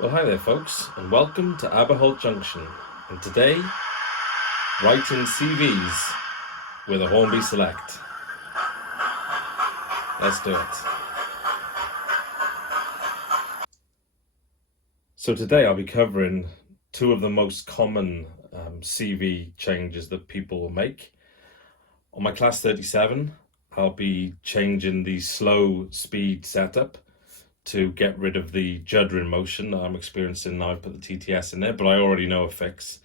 Well, hi there folks, and welcome to Aberholt Junction. And today, writing CVs with a Hornby Select. Let's do it. So today I'll be covering two of the most common CV changes that people will make. On my class 37, I'll be changing the slow speed setup to get rid of the juddering motion that I'm experiencing now. I put the TTS in there, but I already know a fix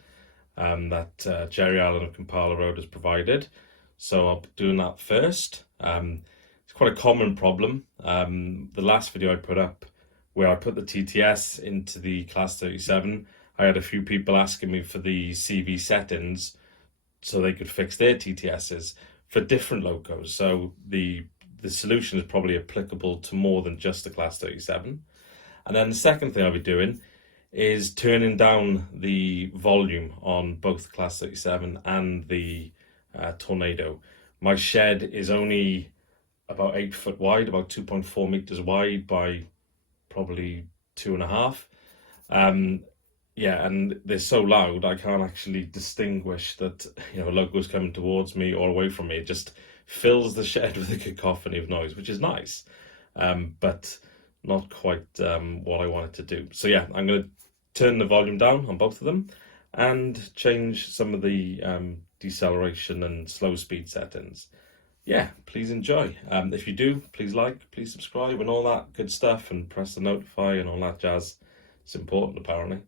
that Jerry Allen of Kampala Road has provided. So I'll be doing that first. It's quite a common problem. The last video I put up where I put the TTS into the class 37, I had a few people asking me for the CV settings so they could fix their TTSs for different locos. So the solution is probably applicable to more than just the class 37. And then the second thing I'll be doing is turning down the volume on both the class 37 and the Tornado. My shed is only about 8 foot wide, about 2.4 meters wide by probably 2.5. Yeah, and they're so loud I can't actually distinguish that a loco's coming towards me or away from me. It just fills the shed with a cacophony of noise, which is nice, but not quite what I wanted to do. So yeah, I'm going to turn the volume down on both of them and change some of the deceleration and slow speed settings. Yeah, please enjoy. If you do, please like, please subscribe and all that good stuff, and press the notify and all that jazz. It's important apparently.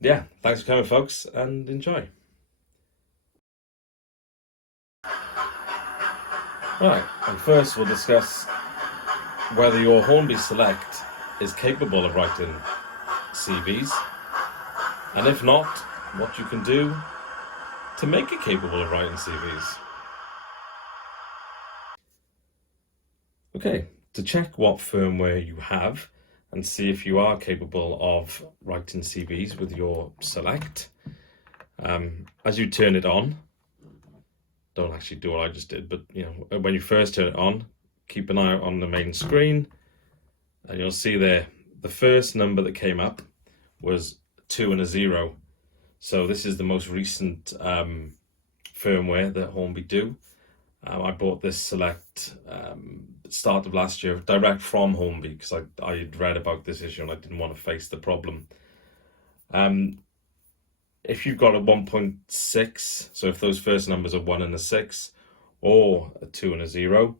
Yeah, thanks for coming folks, and enjoy. Right, and first we'll discuss whether your Hornby Select is capable of writing CVs, and if not, what you can do to make it capable of writing CVs. Okay, to check what firmware you have and see if you are capable of writing CVs with your Select, as you turn it on, don't actually do what I just did, but when you first turn it on, keep an eye out on the main screen, and you'll see there the first number that came up was 2 and a 0. So this is the most recent firmware that Hornby do. I bought this Select start of last year direct from Hornby because I had read about this issue and I didn't want to face the problem. If you've got a 1.6, so if those first numbers are 1 and a 6 or a 2 and a 0,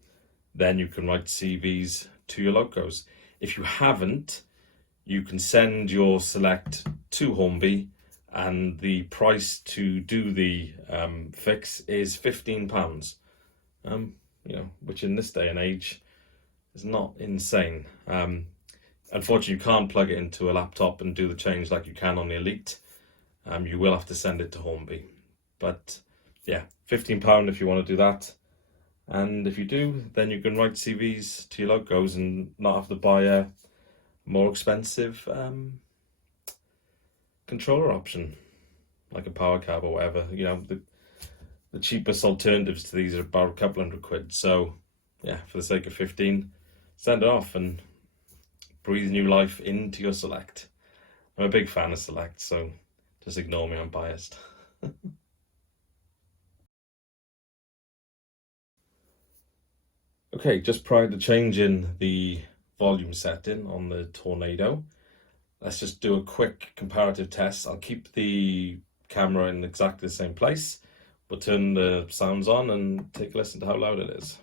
then you can write CVs to your locos. If you haven't, you can send your Select to Hornby, and the price to do the fix is £15. Which in this day and age is not insane. Unfortunately, you can't plug it into a laptop and do the change like you can on the Elite. You will have to send it to Hornby. But yeah, £15 if you want to do that. And if you do, then you can write CVs to your locos and not have to buy a more expensive controller option, like a power cab or whatever. The cheapest alternatives to these are about a couple £100. So yeah, for the sake of 15, send it off and breathe new life into your Select. I'm a big fan of Select, so just ignore me, I'm biased. Okay, just prior to changing the volume setting on the Tornado, let's just do a quick comparative test. I'll keep the camera in exactly the same place. We'll turn the sounds on and take a listen to how loud it is.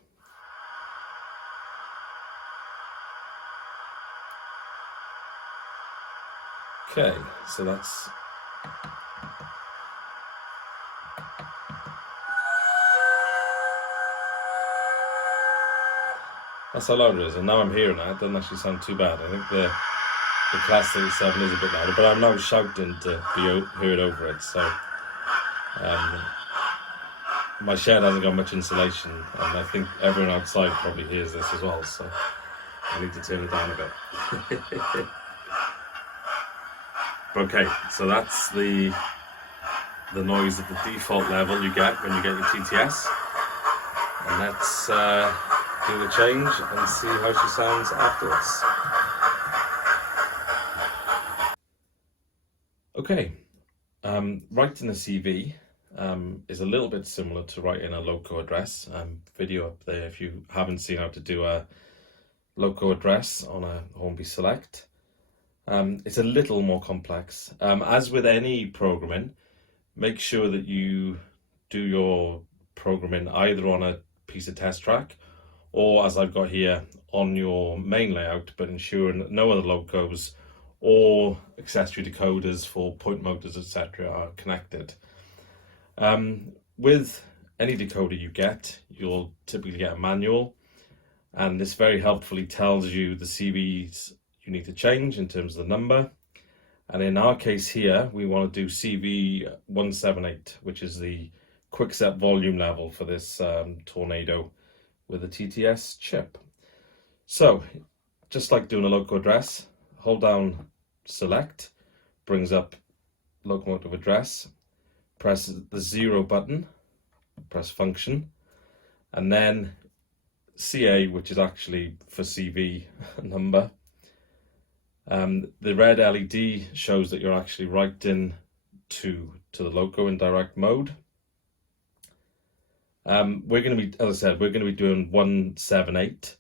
Okay, so that's how loud it is, and now I'm hearing that. It doesn't actually sound too bad. I think the class 37 is a bit louder, but I'm now shouting to be heard over it, so my shed hasn't got much insulation, and I think everyone outside probably hears this as well, so I need to turn it down a bit. Okay, so that's the noise at the default level you get when you get your TTS. And let's do the change and see how she sounds afterwards. Okay, writing a CV is a little bit similar to writing a loco address. Video up there if you haven't seen how to do a loco address on a Hornby Select. It's a little more complex. As with any programming, make sure that you do your programming either on a piece of test track or, as I've got here, on your main layout, but ensuring that no other locos or accessory decoders for point motors, etc. are connected. With any decoder you get, you'll typically get a manual, and this very helpfully tells you the CVs you need to change in terms of the number. And in our case here, we want to do CV 178, which is the quickset volume level for this Tornado with a TTS chip. So, just like doing a loco address, hold down Select, brings up locomotive address, press the 0 button, press function, and then CA, which is actually for CV number. The red LED shows that you're actually writing to the loco in direct mode. We're going to be, as I said, we're going to be doing 178.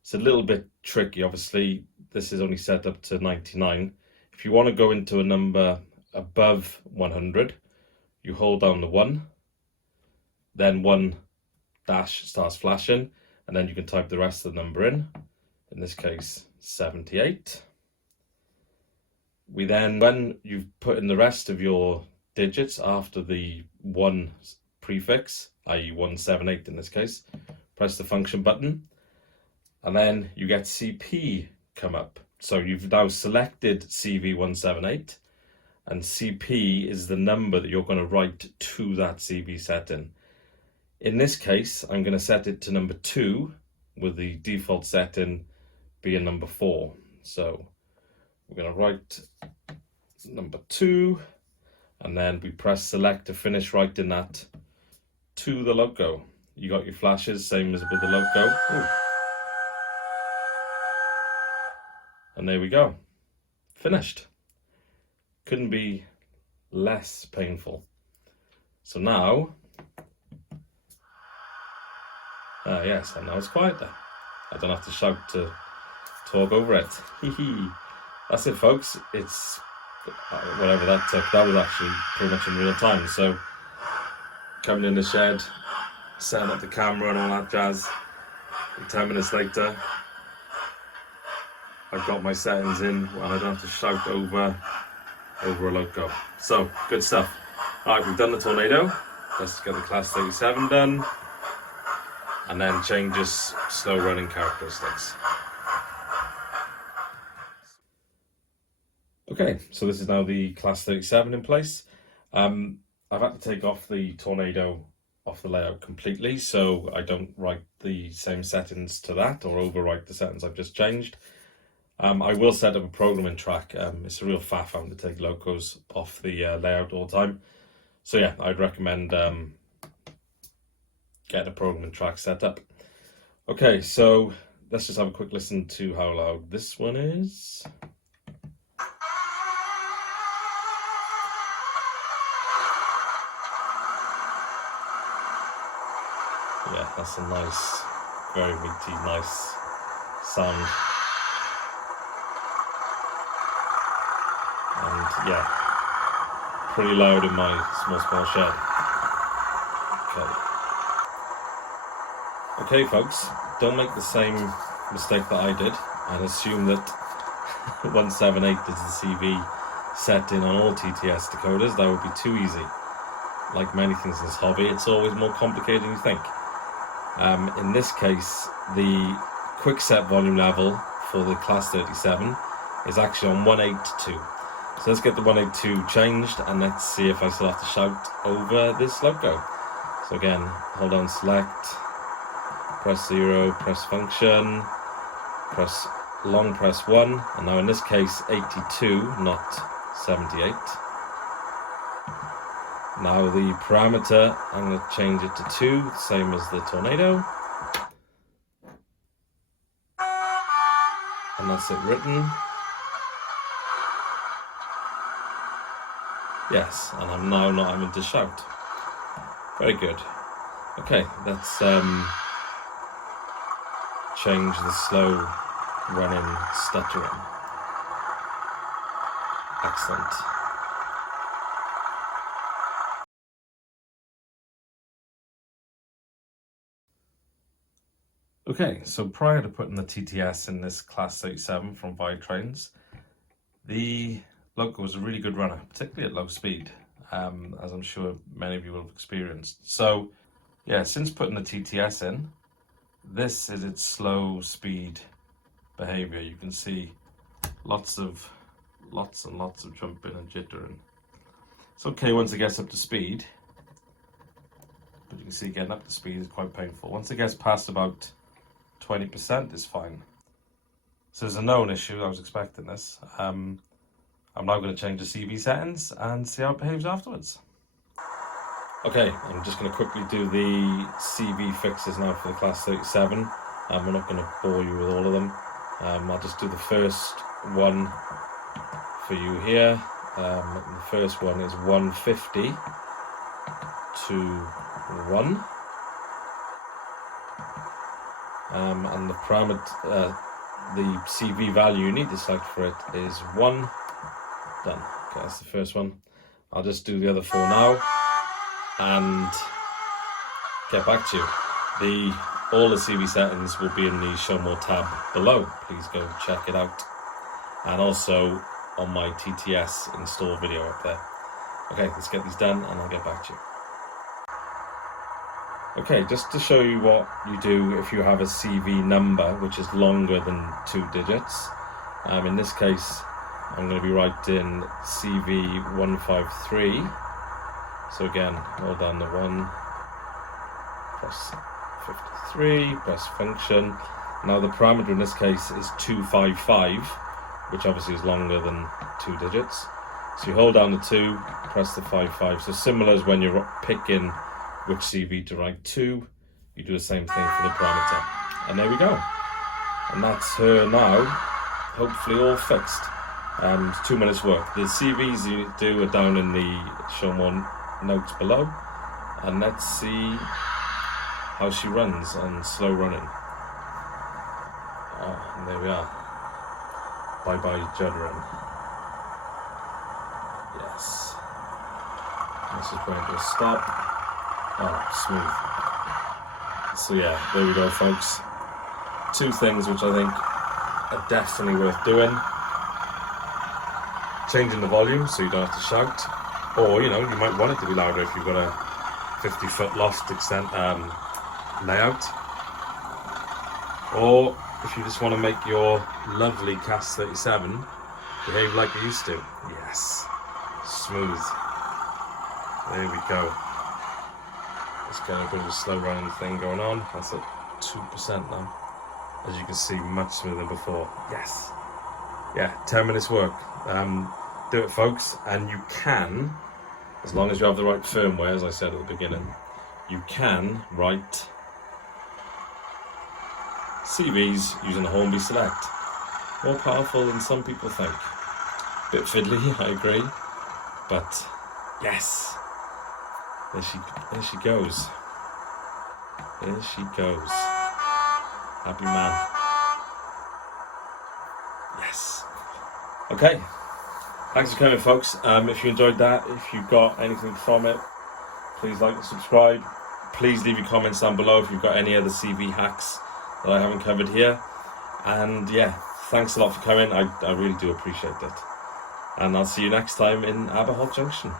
It's a little bit tricky. Obviously, this is only set up to 99. If you want to go into a number above 100, you hold down the 1, then 1 dash starts flashing, and then you can type the rest of the number in this case 78. We then, when you've put in the rest of your digits after the 1 prefix, i.e. 178 in this case, press the function button, and then you get CP come up. So you've now selected CV 178, and CP is the number that you're going to write to that CV setting. In this case, I'm going to set it to number 2, with the default setting being number 4. So we're going to write number 2, and then we press select to finish writing that to the loco. You got your flashes, same as with the loco. Ooh. And there we go. Finished. Couldn't be less painful. So now, yes, and now it's quiet there. I don't have to shout to talk over it. That's it, folks. It's whatever that took. That was actually pretty much in real time. So coming in the shed, setting up the camera and all that jazz. And 10 minutes later, I've got my settings in and I don't have to shout over a loco. So good stuff. Alright, we've done the Tornado. Let's get the Class 37 done, and then changes slow running characteristics. Okay, so this is now the Class 37 in place. I've had to take off the Tornado off the layout completely, so I don't write the same settings to that or overwrite the settings I've just changed. I will set up a programming track. It's a real faff having to take locos off the layout all the time. So yeah, I'd recommend getting a programming track set up. Okay, so let's just have a quick listen to how loud this one is. Yeah, that's a nice, very meaty, nice sound. And yeah, pretty loud in my small shed. Okay folks, don't make the same mistake that I did and assume that 178 is the CV setting on all TTS decoders. That would be too easy. Like many things in this hobby, it's always more complicated than you think. In this case, the quickset volume level for the Class 37 is actually on 182. So let's get the 182 changed, and let's see if I still have to shout over this loco. So again, hold on select, press 0, press function, press long press 1, and now in this case 82, not 78. Now the parameter, I'm going to change it to 2, same as the Tornado. And that's it written. Yes, and I'm now not having to shout. Very good. Okay, let's change the slow running stuttering. Excellent. Okay, so prior to putting the TTS in this class 37 from ViTrains, the loco was a really good runner, particularly at low speed, as I'm sure many of you will have experienced. So yeah, since putting the TTS in, this is its slow speed behavior. You can see lots and lots of jumping and jittering. It's okay once it gets up to speed, but you can see getting up to speed is quite painful. Once it gets past about 20% is fine. So there's a known issue. I was expecting this. I'm now going to change the CV settings and see how it behaves afterwards. Okay, I'm just going to quickly do the CV fixes now for the class 37. We're not going to bore you with all of them. I'll just do the first one for you here. The first one is 150 to 1. And the parameter, the CV value you need to select for it is 1. Done. Okay, that's the first one. I'll just do the other 4 now and get back to you. All the CV settings will be in the Show More tab below. Please go check it out. And also on my TTS install video up there. Okay, let's get these done and I'll get back to you. Okay, just to show you what you do if you have a CV number which is longer than 2 digits. In this case, I'm going to be writing CV 153. So again, hold down the 1, press 53, press function. Now the parameter in this case is 255, which obviously is longer than 2 digits. So you hold down the 2, press the 55. So similar as when you're picking which CV to write to, you do the same thing for the parameter. And there we go. And that's her now, hopefully all fixed. 2 minutes work. The CVs you do are down in the Show More notes below. And let's see how she runs on slow running. Oh, and there we are. Bye bye juddering. Yes. This is going to stop. Oh, smooth. So yeah, there we go, folks. 2 things which I think are definitely worth doing. Changing the volume so you don't have to shout, or you might want it to be louder if you've got a 50-foot loft extent layout, or if you just want to make your lovely Class 37 behave like it used to. Yes, smooth. There we go. Let's get a bit of a slow running thing going on. That's at 2% now. As you can see, much smoother than before. Yes. Yeah, 10 minutes work. Do it, folks. And you can, as long as you have the right firmware, as I said at the beginning, you can write CVs using the Hornby Select. More powerful than some people think. Bit fiddly, I agree. But yes. There she goes. There she goes. Happy man. Yes. Okay. Thanks for coming, folks. If you enjoyed that, if you got anything from it, please like and subscribe. Please leave your comments down below if you've got any other CV hacks that I haven't covered here. And yeah, thanks a lot for coming. I really do appreciate it. And I'll see you next time in Aberholt Junction.